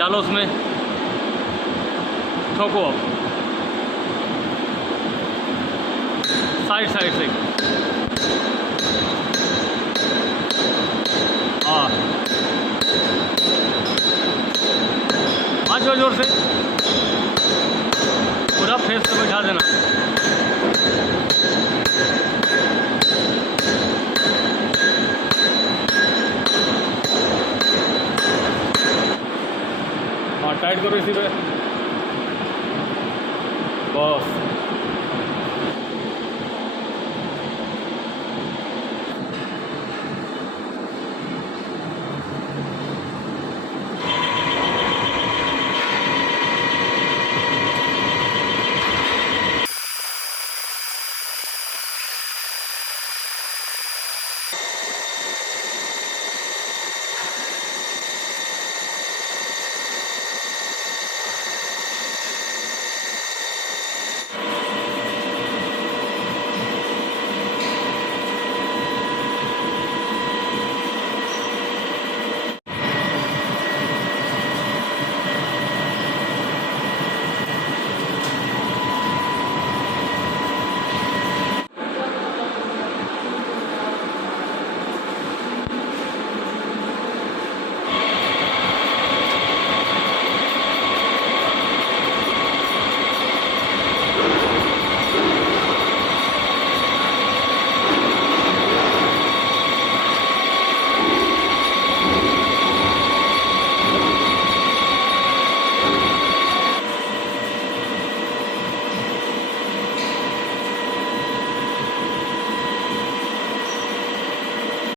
डालो उसमें, ठोको अब साइड साइड से। हाँ जोर जोर से पूरा फेस पे बैठा देना। हाँ टाइट करो इसी पे, बस।